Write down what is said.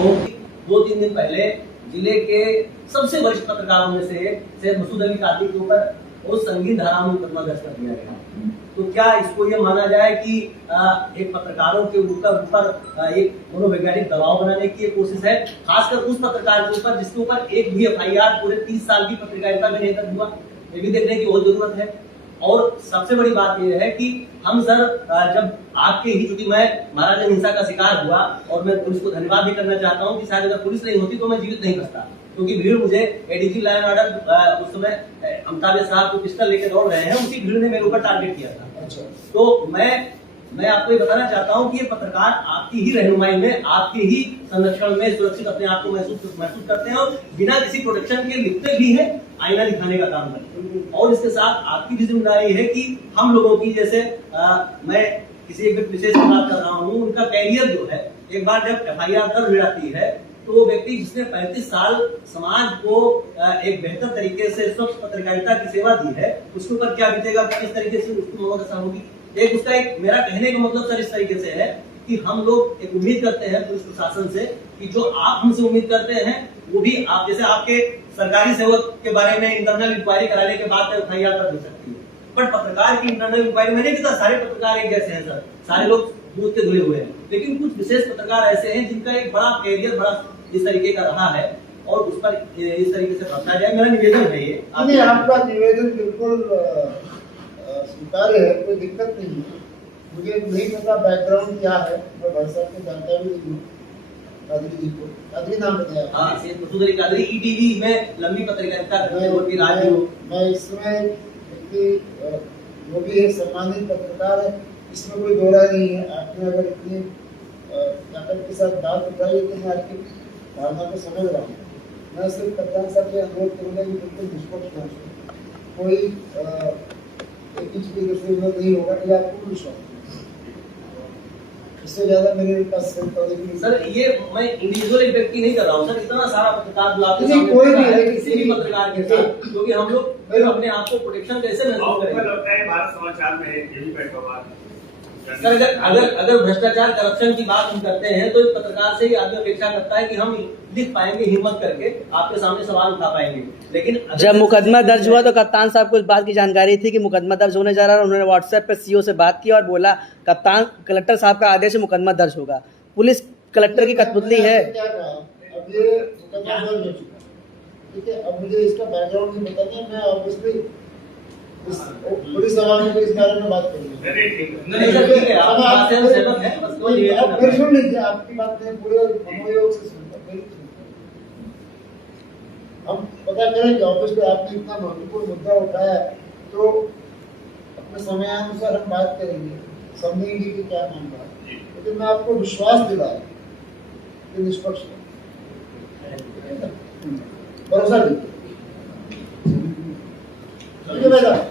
हो 2-3 दिन पहले जिले के सबसे वरिष्ठ पत्रकारों में से सैयद मसूद अली कादरी के ऊपर बहुत संगीन धारा में मुकदमा दर्ज कर दिया गया। तो क्या इसको ये माना जाए कि एक पत्रकारों के ऊपर एक मनोवैज्ञानिक दबाव बनाने की कोशिश है, खासकर उस पत्रकार के ऊपर जिसके ऊपर एक भी FIR पूरे 30 साल की पत्रकारिता में नहीं दर्ज हुआ? ये भी देखने की बहुत जरूरत है। और सबसे बड़ी बात यह है कि हम सर जब आपके ही, चूंकि मैं महाराजा हिंसा का शिकार हुआ और मैं पुलिस को धन्यवाद भी करना चाहता हूं कि शायद अगर पुलिस नहीं होती तो मैं जीवित नहीं बचता, क्योंकि भीड़ मुझे एडीजी लॉ एंड ऑर्डर उस समय अमिताभ साहब को पिस्टल लेकर दौड़ रहे हैं, उसी भीड़ ने मेरे ऊपर टारगेट किया था। अच्छा। तो मैं आपको ये बताना चाहता हूं कि ये पत्रकार आपकी ही रहनुमाई में, आपके ही संरक्षण में सुरक्षित अपने आप को महसूस करते हैं और बिना किसी प्रोटेक्शन के लिखते भी हैं, आईना दिखाने का काम करते हैं। और इसके साथ आपकी भी जिम्मेदारी है कि हम लोगों की, जैसे मैं किसी एक विशेष की बात कर रहा हूँ, उनका कैरियर जो है, एक बार जब FIR दर्ज हो जाती है तो वो व्यक्ति जिसने 35 साल समाज को एक बेहतर तरीके से स्वच्छ पत्रकारिता की सेवा दी है, उसके ऊपर क्या बीतेगा, किस तरीके से उसकी मनोदशा होगी। एक मेरा कहने का मतलब सर इस तरीके से है कि हम लोग एक उम्मीद करते हैं पुलिस प्रशासन से कि जो आप हमसे उम्मीद करते हैं वो भी आप, जैसे आपके सरकारी सेवक के बारे में इंटरनल इंक्वायरी कराने के बाद FIR कर दे सकती है, बट पत्रकार की इंटरनल इंक्वायरी मैंने कहता सारे पत्रकार एक जैसे हैं सर, सारे लोग दूध के धुले हुए हैं, लेकिन कुछ विशेष पत्रकार ऐसे हैं जिनका एक बड़ा कैरियर बड़ा इस तरीके का रहा है और उस पर इस तरीके से भरता जाए। मेरा निवेदन है ये। आपका निवेदन बिल्कुल स्वीकार्य है, कोई दिक्कत नहीं है। मुझे नहीं पता बैकग्राउंड क्या है, मैं भाई साहब को जानता भी नहीं हूँ। कादरी जी को, कादरी नाम बताया? हाँ, सैयद मसूद अली कादरी, ETV में लंबी पत्रकारिता करते हैं, वो भी राजू। मैं इसमें वो भी एक सम्मानित पत्रकार है, इसमें कोई दो राय नहीं है। आपने अगर इतनी ताकत के साथ बात उठाई तो मैं आपकी भावना को समझ रहा हूँ। मैं सिर्फ कप्तान साहब से अनुरोध करूँगा कि बिल्कुल निष्पक्ष ढंग से, कोई एक इंच की जरूरत नहीं होगा, ये आपको विश्वास, इससे ज्यादा मेरे पास सर ये मैं इंडिविजुअल व्यक्ति नहीं कर रहा हूँ सर, इतना सारा पत्रकार जो आपके सामने कोई भी है, किसी भी पत्रकार के साथ, क्योंकि हम लोग अपने आप को प्रोटेक्शन कैसे महसूस करें। भारत समाचार में यही बैठा सर अगर भ्रष्टाचार करप्शन की बात हम करते हैं तो एक पत्रकार से ही आदमी अपेक्षा करता है कि हम लिख पाएंगे, हिम्मत करके आपके सामने सवाल उठा पाएंगे। लेकिन जब मुकदमा दर्ज हुआ तो कप्तान साहब को इस बात की जानकारी थी कि मुकदमा दर्ज होने जा रहा है, उन्होंने व्हाट्सएप पे CO से बात की और बोला कप्तान कलेक्टर साहब का आदेश है, मुकदमा दर्ज होगा। पुलिस कलेक्टर की कठपुतली है। अब ये मुकदमा दर्ज हो चुका, ठीक है। अब मुझे इसका बैकग्राउंड नहीं पता है, मैं ऑब्वियसली पुलिस सभा में इस बारे में बात करूंगा। आप फिर सुन लीजिए, आपकी बात में पूरे मनोयोग से सुनता, हम पता करें कि ऑब्वियसली आपने इतना महत्वपूर्ण मुद्दा उठाया तो अपने समयानुसार हम बात करेंगे, समझेंगे कि क्या मामला है। लेकिन मैं आपको विश्वास दिलाया कि निष्पक्ष भरोसा दीजिए, ठीक है भाई साहब।